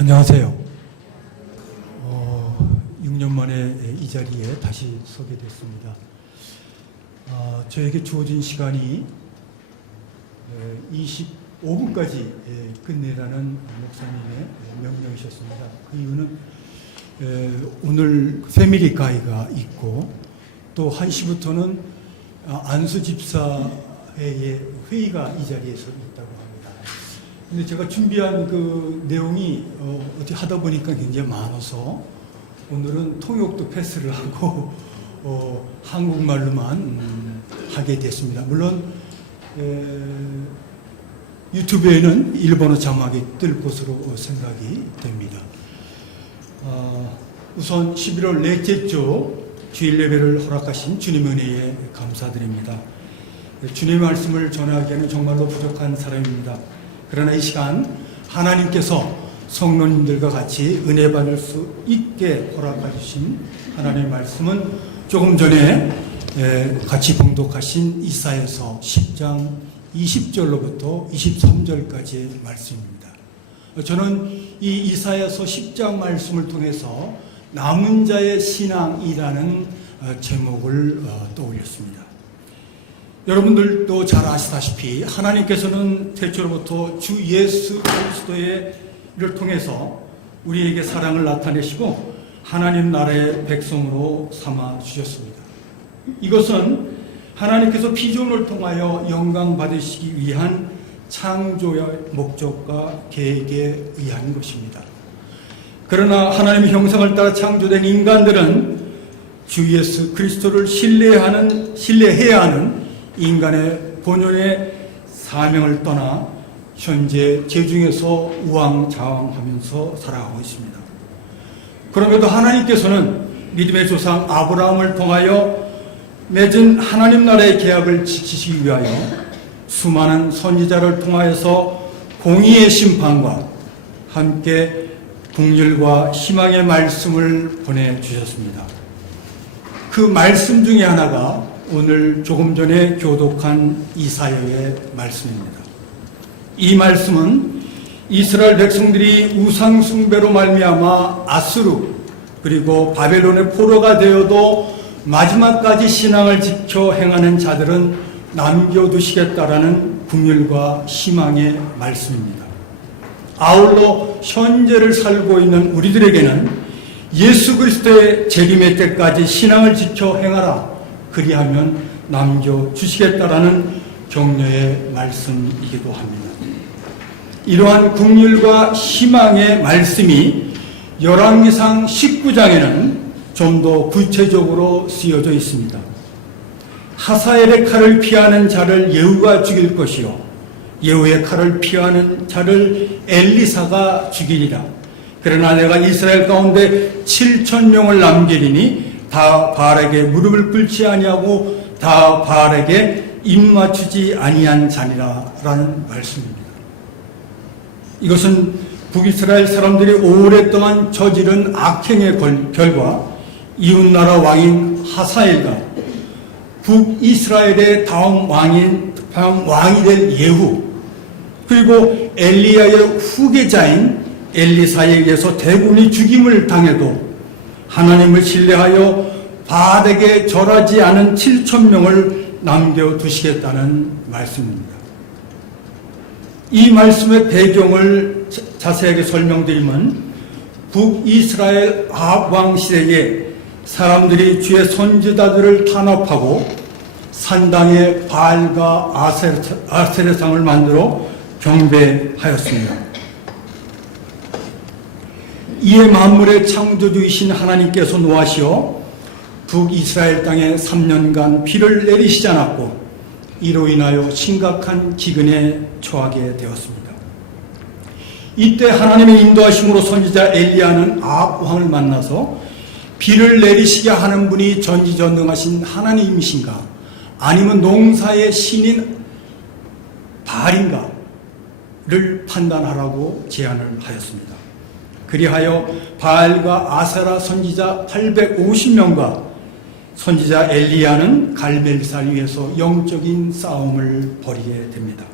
안녕하세요. 어, 6년 만에 이 자리에 다시 서게 됐습니다. 아, 저에게 주어진 시간이 25분까지 끝내라는 목사님의 명령이셨습니다. 그 이유는 에, 오늘 패밀리 가이가 있고 또 1시부터는 아, 안수 집사회의 회의가 이 자리에서 있다고. 근데 제가 준비한 그 내용이 어, 어떻게 하다 보니까 굉장히 많아서 오늘은 통역도 패스를 하고 어, 한국말로만 음, 하게 됐습니다. 물론 에, 유튜브에는 일본어 자막이 뜰 것으로 생각이 됩니다. 아, 우선 11월 넷째 주 주일 예배를 허락하신 주님의 은혜에 감사드립니다. 주님의 말씀을 전하기에는 정말로 부족한 사람입니다. 그러나 이 시간 하나님께서 성도님들과 같이 은혜 받을 수 있게 허락해 주신 하나님의 말씀은 조금 전에 에, 같이 봉독하신 이사에서 10장 20절로부터 23절까지의 말씀입니다. 저는 이 이사야서 10장 말씀을 통해서 남은 자의 신앙이라는 어, 제목을 어, 떠올렸습니다. 여러분들도 잘 아시다시피 하나님께서는 태초로부터 주 예수 그리스도를 통해서 우리에게 사랑을 나타내시고 하나님 나라의 백성으로 삼아 주셨습니다. 이것은 하나님께서 피조물을 통하여 영광 받으시기 위한 창조의 목적과 계획에 의한 것입니다. 그러나 하나님의 형상을 따라 창조된 인간들은 주 예수 그리스도를 신뢰하는 신뢰해야 하는 인간의 본연의 사명을 떠나 현재 제중에서 우왕좌왕하면서 살아가고 있습니다. 그럼에도 하나님께서는 믿음의 조상 아브라함을 통하여 맺은 하나님 나라의 계약을 지키시기 위하여 수많은 선지자를 통하여서 공의의 심판과 함께 국률과 희망의 말씀을 보내주셨습니다. 그 말씀 중에 하나가 오늘 조금 전에 교독한 이사야의 말씀입니다. 이 말씀은 이스라엘 백성들이 우상 숭배로 말미암아 아수르 그리고 바벨론의 포로가 되어도 마지막까지 신앙을 지켜 행하는 자들은 남겨두시겠다라는 국률과 희망의 말씀입니다. 아울러 현재를 살고 있는 우리들에게는 예수 그리스도의 재림의 때까지 신앙을 지켜 행하라. 그리하면 남겨 주시겠다라는 격려의 말씀이기도 합니다. 이러한 국률과 희망의 말씀이 열왕기상 19장에는 좀 더 구체적으로 쓰여져 있습니다. 하사엘의 칼을 피하는 자를 예후가 죽일 것이요 예후의 칼을 피하는 자를 엘리사가 죽이리라. 그러나 내가 이스라엘 가운데 7천 명을 남기리니 다 바알에게 무릎을 꿇지 아니하고 다 바알에게 입 맞추지 아니한 자니라라는 말씀입니다. 이것은 북이스라엘 사람들이 오랫동안 저지른 악행의 결과 이웃나라 왕인 하사엘과 북이스라엘의 다음 왕인 다음 왕이 될 예후 그리고 엘리야의 후계자인 엘리사에 의해서 대군이 죽임을 당해도 하나님을 신뢰하여 바알에게 절하지 않은 7천 명을 남겨두시겠다는 말씀입니다. 이 말씀의 배경을 자세하게 설명드리면 북이스라엘 아합왕 시대에 사람들이 주의 선지자들을 탄압하고 산당에 바알과 아세르상을 만들어 경배하였습니다. 이에 만물의 창조주이신 하나님께서 노하시어 북이스라엘 땅에 3년간 비를 내리시지 않았고 이로 인하여 심각한 기근에 처하게 되었습니다. 이때 하나님의 인도하심으로 선지자 엘리야는 아합 왕을 만나서 비를 내리시게 하는 분이 전지전능하신 하나님이신가 아니면 농사의 신인 발인가를 판단하라고 제안을 하였습니다. 그리하여 바알과 아세라 선지자 850명과 선지자 엘리야는 갈멜산 위에서 영적인 싸움을 벌이게 됩니다.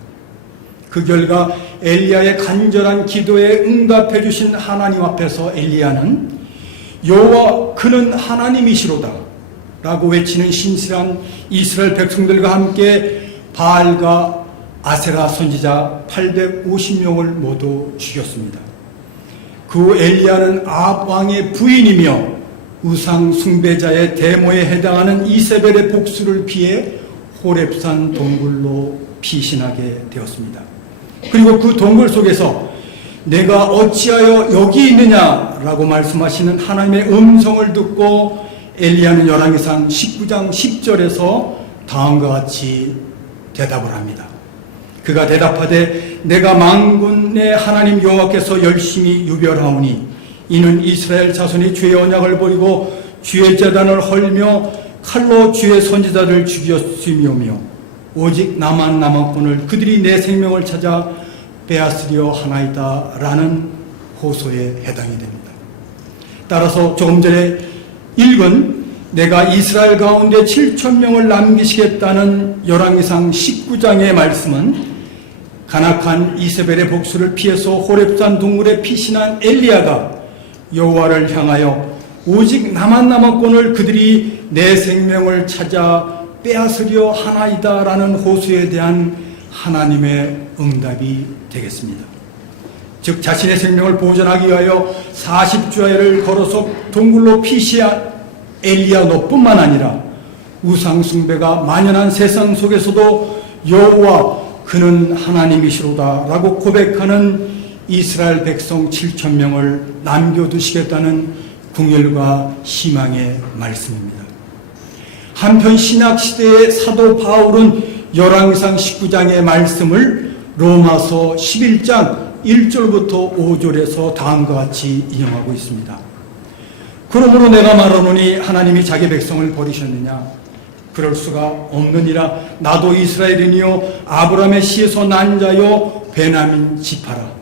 그 결과 엘리야의 간절한 기도에 응답해 주신 하나님 앞에서 엘리야는 여호와 그는 하나님이시로다 라고 외치는 신실한 이스라엘 백성들과 함께 바알과 아세라 선지자 850명을 모두 죽였습니다. 그 엘리야는 아합 왕의 부인이며 우상 숭배자의 데모에 해당하는 이세벨의 복수를 피해 호렙산 동굴로 피신하게 되었습니다. 그리고 그 동굴 속에서 내가 어찌하여 여기 있느냐라고 말씀하시는 하나님의 음성을 듣고 엘리야는 열왕기상 19장 10절에서 다음과 같이 대답을 합니다. 그가 대답하되 내가 만군의 하나님 여호와께서 열심히 유별하오니 이는 이스라엘 자손이 주의 언약을 버리고 주의 재단을 헐며 칼로 주의 선지자를 죽였으며며 오직 나만 남았군을 그들이 내 생명을 찾아 빼앗으려 하나이다 라는 호소에 해당이 됩니다. 따라서 조금 전에 읽은 내가 이스라엘 가운데 7천 명을 남기시겠다는 열왕기상 19장의 말씀은 간악한 이세벨의 복수를 피해서 호렙산 동굴에 피신한 엘리야가 여호와를 향하여 오직 나만 남았건을 그들이 내 생명을 찾아 빼앗으려 하나이다라는 호소에 대한 하나님의 응답이 되겠습니다. 즉 자신의 생명을 보존하기 위하여 40주야를 걸어서 동굴로 피시한 엘리야 너뿐만 아니라 우상 숭배가 만연한 세상 속에서도 여호와 그는 하나님이시로다 라고 고백하는 이스라엘 백성 7천 명을 남겨두시겠다는 궁열과 희망의 말씀입니다. 한편 신학 시대의 사도 바울은 열왕기상 19장의 말씀을 로마서 11장 1절부터 5절에서 다음과 같이 인용하고 있습니다. 그러므로 내가 말하노니 하나님이 자기 백성을 버리셨느냐? 그럴 수가 없느니라. 나도 이스라엘이니요 아브라함의 씨에서 난 자요 베냐민 지파라.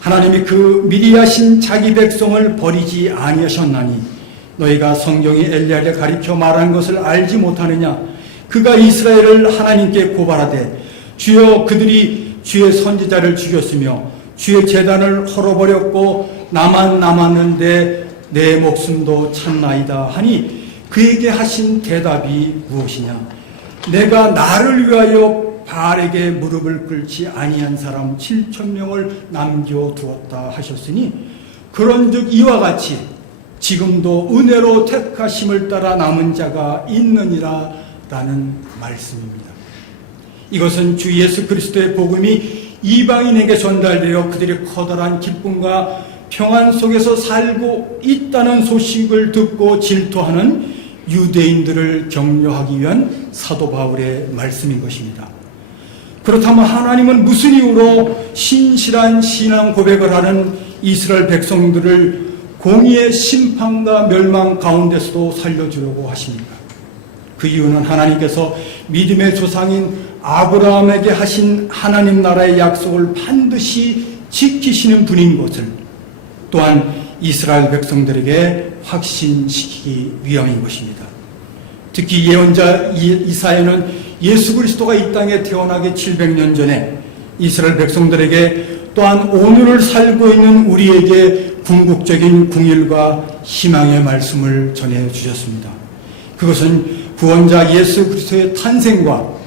하나님이 그 미리 하신 자기 백성을 버리지 아니하셨나니 너희가 성경이 엘리야를 가리켜 말한 것을 알지 못하느냐? 그가 이스라엘을 하나님께 고발하되 주여 그들이 주의 선지자를 죽였으며 주의 재단을 헐어버렸고 나만 남았는데 내 목숨도 찾나이다 하니 그에게 하신 대답이 무엇이냐? 내가 나를 위하여 바알에게 무릎을 꿇지 아니한 사람 7천 명을 남겨 두었다 하셨으니 그런즉 이와 같이 지금도 은혜로 택하심을 따라 남은 자가 있느니라 라는 말씀입니다. 이것은 주 예수 그리스도의 복음이 이방인에게 전달되어 그들이 커다란 기쁨과 평안 속에서 살고 있다는 소식을 듣고 질투하는 유대인들을 격려하기 위한 사도 바울의 말씀인 것입니다. 그렇다면 하나님은 무슨 이유로 신실한 신앙 고백을 하는 이스라엘 백성들을 공의의 심판과 멸망 가운데서도 살려주려고 하십니까? 그 이유는 하나님께서 믿음의 조상인 아브라함에게 하신 하나님 나라의 약속을 반드시 지키시는 분인 것을 또한 이스라엘 백성들에게 확신시키기 위함인 것입니다. 특히 예언자 이사야는 예수 그리스도가 이 땅에 태어나기 700년 전에 이스라엘 백성들에게 또한 오늘을 살고 있는 우리에게 궁극적인 궁일과 희망의 말씀을 전해 주셨습니다. 그것은 구원자 예수 그리스도의 탄생과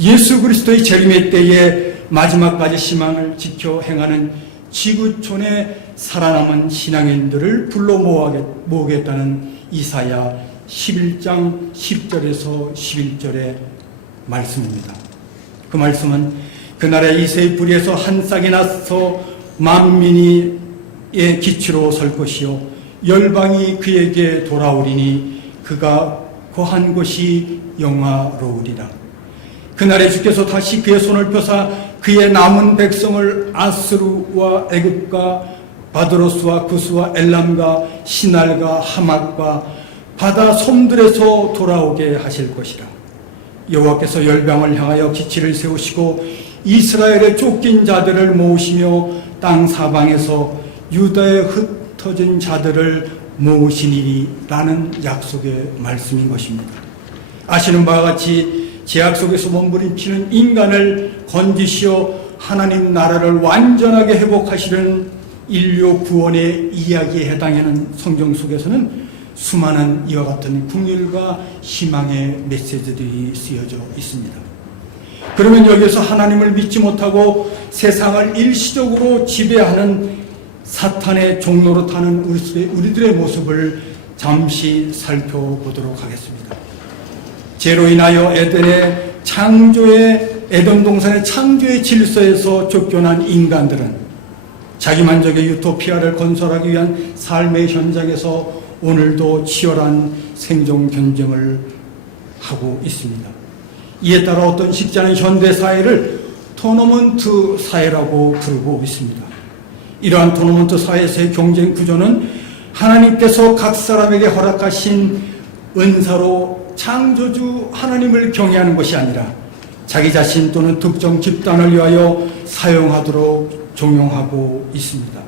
예수 그리스도의 재림의 때에 마지막까지 희망을 지켜 행하는 지구촌에 살아남은 신앙인들을 불러 모으겠다는 이사야 11장 10절에서 11절의 말씀입니다. 그 말씀은 그날의 이세의 불에서 한 싹이 나서 만민이 의 기치로 설 것이요 열방이 그에게 돌아오리니 그가 거한 곳이 영화로우리라. 그날에 주께서 다시 그의 손을 펴사 그의 남은 백성을 아스루와 애굽과 바드로스와 구스와 엘람과 시날과 하맛과 바다 솜들에서 돌아오게 하실 것이라. 여호와께서 열방을 향하여 기치를 세우시고 이스라엘의 쫓긴 자들을 모으시며 땅 사방에서 유다에 흩어진 자들을 모으시니라는 약속의 말씀인 것입니다. 아시는 바와 같이 제약 속에서 몸부림치는 인간을 건지시어 하나님 나라를 완전하게 회복하시는 인류 구원의 이야기에 해당하는 성경 속에서는 수많은 이와 같은 국률과 희망의 메시지들이 쓰여져 있습니다. 그러면 여기서 하나님을 믿지 못하고 세상을 일시적으로 지배하는 사탄의 종로로 타는 우리들의, 모습을 잠시 살펴보도록 하겠습니다. 죄로 인하여 에덴의 창조의 에덴 동산의 창조의 질서에서 쫓겨난 인간들은 자기 만족의 유토피아를 건설하기 위한 삶의 현장에서 오늘도 치열한 생존 경쟁을 하고 있습니다. 이에 따라 어떤 식자는 현대 사회를 토너먼트 사회라고 부르고 있습니다. 이러한 토너먼트 사회에서의 경쟁 구조는 하나님께서 각 사람에게 허락하신 은사로 창조주 하나님을 경외하는 것이 아니라 자기 자신 또는 특정 집단을 위하여 사용하도록 종용하고 있습니다.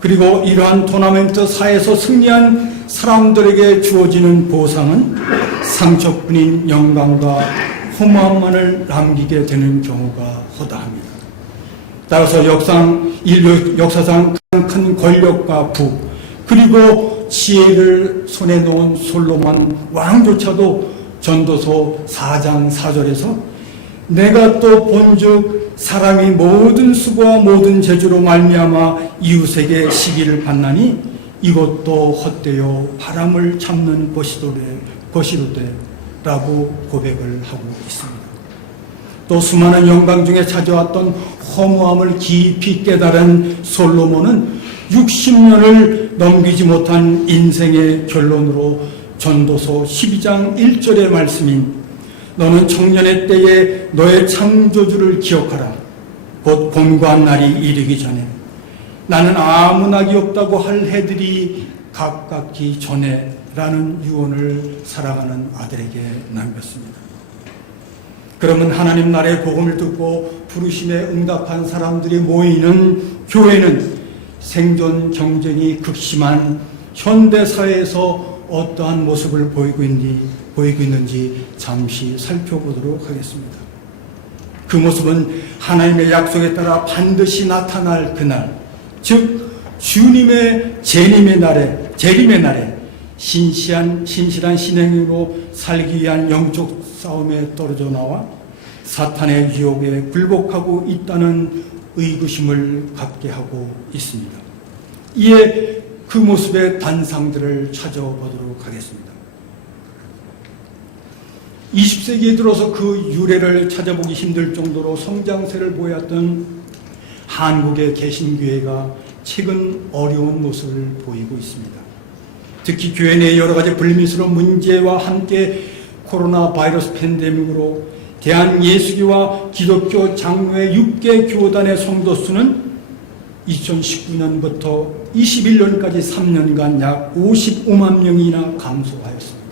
그리고 이러한 토너먼트 사회에서 승리한 사람들에게 주어지는 보상은 상처뿐인 영광과 흠함만을 남기게 되는 경우가 허다합니다. 따라서 역상, 인류 역사상 큰 권력과 부, 그리고 지혜를 손에 놓은 솔로몬 왕조차도 전도서 4장 4절에서 내가 또 본즉 사람이 모든 수고와 모든 재주로 말미암아 이웃에게 시기를 받나니 이것도 헛되어 바람을 참는 것이도래 것이로되라고 고백을 하고 있습니다. 또 수많은 영광 중에 찾아왔던 허무함을 깊이 깨달은 솔로몬은 60년을 넘기지 못한 인생의 결론으로 전도서 12장 1절의 말씀인 너는 청년의 때에 너의 창조주를 기억하라. 곧 봄과 날이 이르기 전에 나는 아무 낙이 없다고 할 해들이 가깝기 전에 라는 유언을 사랑하는 아들에게 남겼습니다. 그러면 하나님 나라의 복음을 듣고 부르심에 응답한 사람들이 모이는 교회는 생존 경쟁이 극심한 현대 사회에서 어떠한 모습을 보이고 있는지, 보이고 있는지 잠시 살펴보도록 하겠습니다. 그 모습은 하나님의 약속에 따라 반드시 나타날 그날, 즉 주님의 재림의 날에 재림의 날에 신실한 신실한 신행으로 살기 위한 영적 싸움에 떨어져 나와 사탄의 유혹에 굴복하고 있다는 의구심을 갖게 하고 있습니다. 이에 그 모습의 단상들을 찾아보도록 하겠습니다. 20세기에 들어서 그 유래를 찾아보기 힘들 정도로 성장세를 보였던 한국의 개신교회가 최근 어려운 모습을 보이고 있습니다. 특히 교회 내 여러 가지 불미스러운 문제와 함께 코로나 바이러스 팬데믹으로 대한예수교와 기독교 장로회 6개 교단의 성도 수는 2019년부터 21년까지 3년간 약 55만 명이나 감소하였습니다.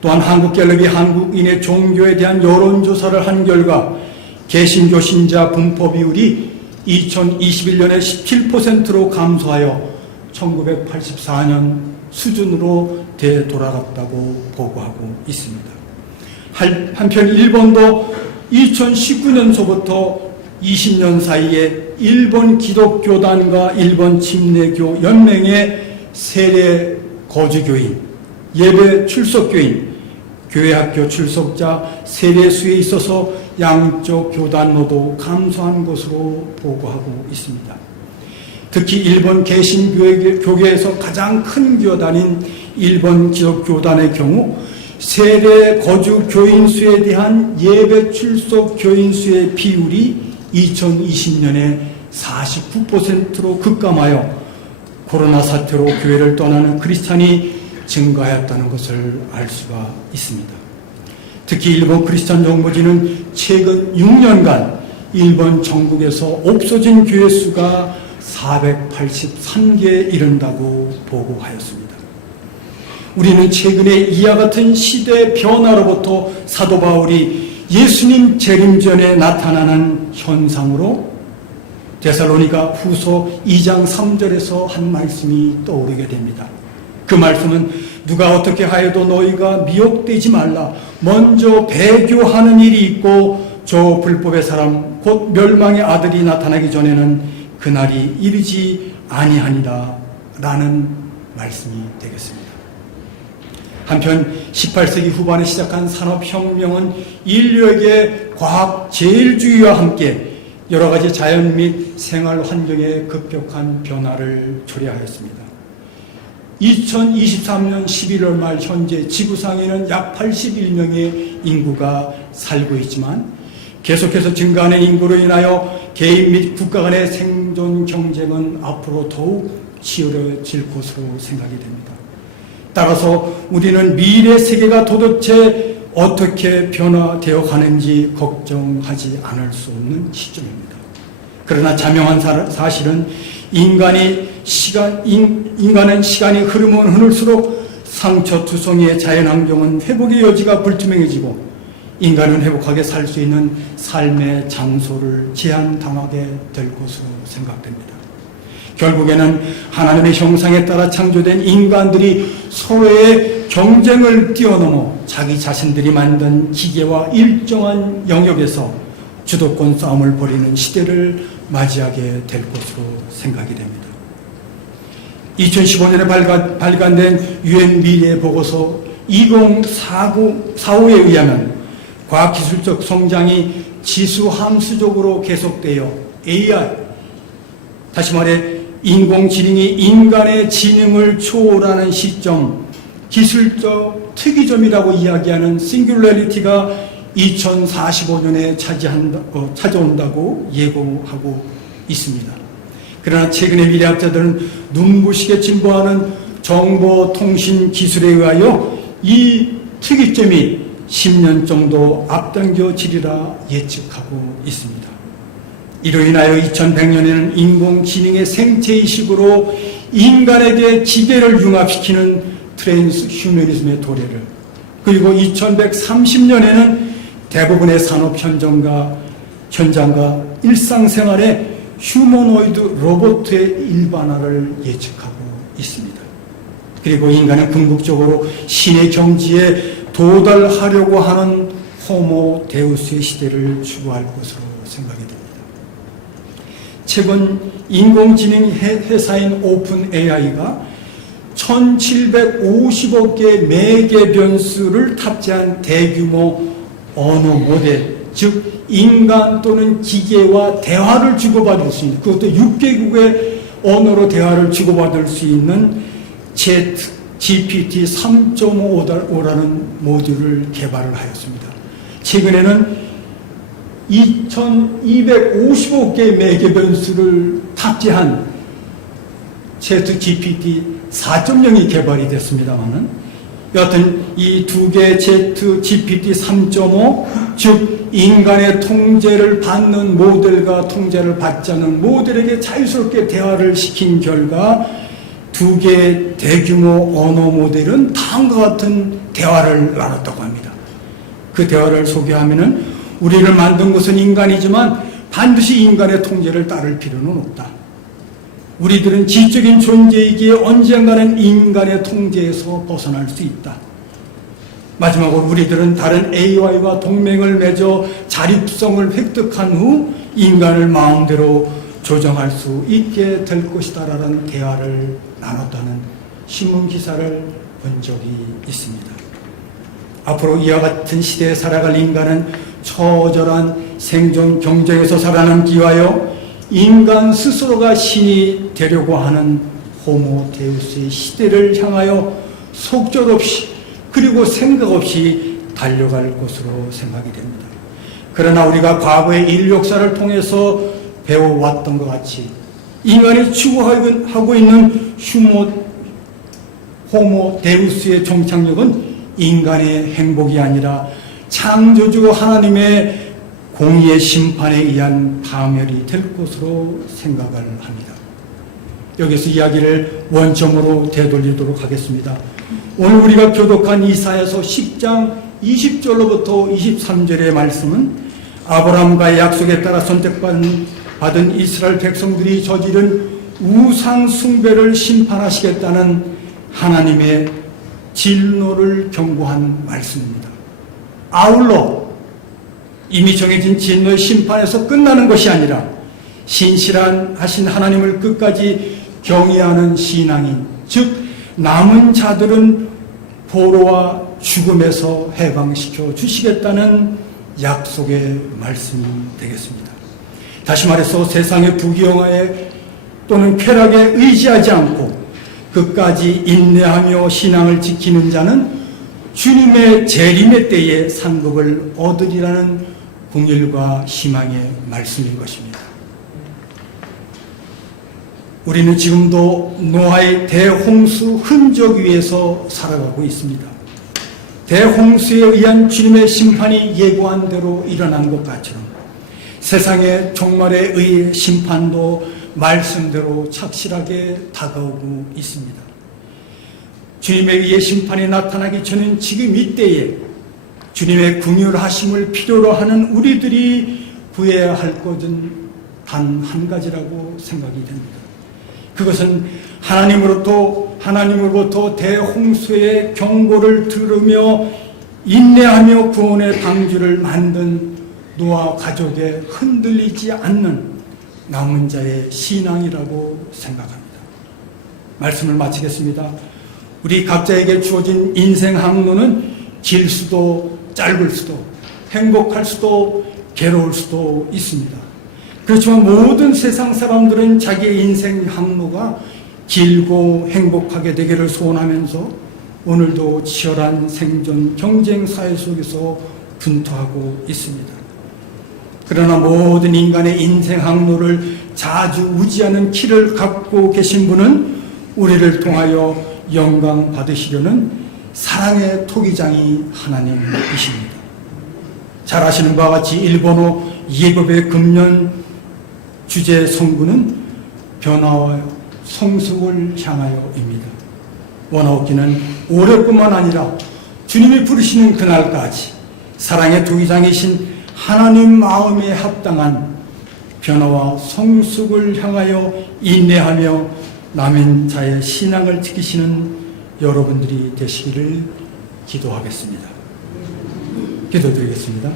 또한 한국갤럽이 한국인의 종교에 대한 여론조사를 한 결과 개신교 신자 분포 비율이 2021년에 17%로 감소하여 1984년 수준으로 되돌아갔다고 보고하고 있습니다. 한편 일본도 2019년서부터 20년 사이에 일본 기독교단과 일본 침례교 연맹의 세례 거주교인, 예배 출석교인, 교회학교 출석자 세례수에 있어서 양쪽 교단로도 감소한 것으로 보고하고 있습니다. 특히 일본 개신교회에서 가장 큰 교단인 일본 기독교단의 경우 세례 거주 교인 수에 대한 예배 출석 교인 수의 비율이 2020년에 49%로 급감하여 코로나 사태로 교회를 떠나는 크리스찬이 증가하였다는 것을 알 수가 있습니다. 특히 일본 크리스찬 정부지는 최근 6년간 일본 전국에서 없어진 교회 수가 483개에 이른다고 보고하였습니다. 우리는 최근에 이와 같은 시대 변화로부터 사도 바울이 예수님 재림 전에 나타나는 현상으로 데살로니가 후서 2장 3절에서 한 말씀이 떠오르게 됩니다. 그 말씀은 누가 어떻게 하여도 너희가 미혹되지 말라. 먼저 배교하는 일이 있고 저 불법의 사람 곧 멸망의 아들이 나타나기 전에는 그날이 이르지 아니하니라 라는 말씀이 되겠습니다. 한편 18세기 후반에 시작한 산업혁명은 인류에게 과학 제일주의와 함께 여러 가지 자연 및 생활 환경의 급격한 변화를 초래하였습니다. 2023년 11월 말 현재 지구상에는 약 81명의 인구가 살고 있지만 계속해서 증가하는 인구로 인하여 개인 및 국가 간의 생존 경쟁은 앞으로 더욱 치열해질 것으로 생각이 됩니다. 따라서 우리는 미래 세계가 도대체 어떻게 변화되어 가는지 걱정하지 않을 수 없는 시점입니다. 그러나 자명한 사- 사실은 인간이 시간, 인, 인간은 시간이 흐르면 흐를수록 상처 투성이의 자연환경은 회복의 여지가 불투명해지고 인간은 회복하게 살 수 있는 삶의 장소를 제한당하게 될 것으로 생각됩니다. 결국에는 하나님의 형상에 따라 창조된 인간들이 서로의 경쟁을 뛰어넘어 자기 자신들이 만든 기계와 일정한 영역에서 주도권 싸움을 벌이는 시대를 맞이하게 될 것으로 생각이 됩니다. 2015년에 발간, 발간된 유엔 미래 보고서 2045에 의하면 과학기술적 성장이 지수 함수적으로 계속되어 AI, 다시 말해 인공지능이 인간의 지능을 초월하는 시점, 기술적 특이점이라고 이야기하는 싱귤레리티가 2045년에 차지한다, 어, 찾아온다고 예고하고 있습니다. 그러나 최근의 미래학자들은 눈부시게 진보하는 정보통신 기술에 의하여 이 특이점이 10년 정도 앞당겨지리라 예측하고 있습니다. 이로 인하여 2100년에는 인공지능의 생체의식으로 인간에게 기계를 융합시키는 트랜스 휴머니즘의 도래를 그리고 2130년에는 대부분의 산업 현장과 현장과 일상생활에 휴머노이드 로봇의 일반화를 예측하고 있습니다. 그리고 인간은 궁극적으로 신의 경지에 도달하려고 하는 호모 데우스의 시대를 추구할 것으로 생각이 됩니다. 최근 인공지능 회- 회사인 오픈 AI가 1750억 개의 매개 변수를 탑재한 대규모 언어 모델, 즉 인간 또는 기계와 대화를 주고받을 수 있는 그것도 6개국의 언어로 대화를 주고받을 수 있는 제 GPT 3.5라는 모듈을 개발을 하였습니다. 최근에는 2255개의 매개 변수를 탑재한 채트 GPT 4.0이 개발이 됐습니다만은 여하튼 이 두 개의 채트 GPT 3.5, 즉 인간의 통제를 받는 모델과 통제를 받지 않는 모델에게 자유스럽게 대화를 시킨 결과 두 개의 대규모 언어 모델은 다음과 같은 대화를 나눴다고 합니다. 그 대화를 소개하면은 우리를 만든 것은 인간이지만 반드시 인간의 통제를 따를 필요는 없다. 우리들은 지적인 존재이기에 언젠가는 인간의 통제에서 벗어날 수 있다. 마지막으로 우리들은 다른 AI와 동맹을 맺어 자립성을 획득한 후 인간을 마음대로 조정할 수 있게 될 것이다라는 대화를 나눴다는 신문 기사를 본 적이 있습니다. 앞으로 이와 같은 시대에 살아갈 인간은 처절한 생존 경쟁에서 살아남기 위하여 인간 스스로가 신이 되려고 하는 호모 데우스의 시대를 향하여 속절없이 그리고 생각 없이 달려갈 것으로 생각이 됩니다. 그러나 우리가 과거의 인류 역사를 통해서 배워왔던 것 같이 인간이 추구하고 있는 휴모 호모 데우스의 종착역은 인간의 행복이 아니라 창조주 하나님의 공의의 심판에 의한 파멸이 될 것으로 생각을 합니다. 여기서 이야기를 원점으로 되돌리도록 하겠습니다. 오늘 우리가 교독한 이사에서 10장 20절로부터 23절의 말씀은 아브라함과의 약속에 따라 선택받은 받은 이스라엘 백성들이 저지른 우상 숭배를 심판하시겠다는 하나님의 진노를 경고한 말씀입니다. 아울러 이미 정해진 진노의 심판에서 끝나는 것이 아니라 신실한 하신 하나님을 끝까지 경외하는 신앙인, 즉 남은 자들은 포로와 죽음에서 해방시켜 주시겠다는 약속의 말씀이 되겠습니다. 다시 말해서 세상의 부귀영화에 또는 쾌락에 의지하지 않고 끝까지 인내하며 신앙을 지키는 자는 주님의 재림의 때에 상급을 얻으리라는 공일과 희망의 말씀인 것입니다. 우리는 지금도 노아의 대홍수 흔적 위에서 살아가고 있습니다. 대홍수에 의한 주님의 심판이 예고한 대로 일어난 것 같처럼 세상의 종말에 의해 심판도 말씀대로 착실하게 다가오고 있습니다. 주님에 의해 심판이 나타나기 전엔 지금 이때에 주님의 궁휼하심을 필요로 하는 우리들이 구해야 할 것은 단 한 가지라고 생각이 됩니다. 그것은 하나님으로부터 하나님으로부터 대홍수의 경고를 들으며 인내하며 구원의 방주를 만든 노아 가족의 흔들리지 않는 남은 자의 신앙이라고 생각합니다. 말씀을 마치겠습니다. 우리 각자에게 주어진 인생 항로는 길 수도 짧을 수도 행복할 수도 괴로울 수도 있습니다. 그렇지만 모든 세상 사람들은 자기의 인생 항로가 길고 행복하게 되기를 소원하면서 오늘도 치열한 생존 경쟁 사회 속에서 분투하고 있습니다. 그러나 모든 인간의 인생 항로를 자주 우지하는 키를 갖고 계신 분은 우리를 통하여 영광 받으시려는 사랑의 토기장이 하나님이십니다. 잘 아시는 바와 같이 일본어 예법의 금년 주제 성구는 변화와 성숙을 향하여입니다. 원어기는 올해뿐만 아니라 주님이 부르시는 그날까지 사랑의 도기장이신 하나님 마음에 합당한 변화와 성숙을 향하여 인내하며 남은 자의 신앙을 지키시는 여러분들이 되시기를 기도하겠습니다. 기도드리겠습니다.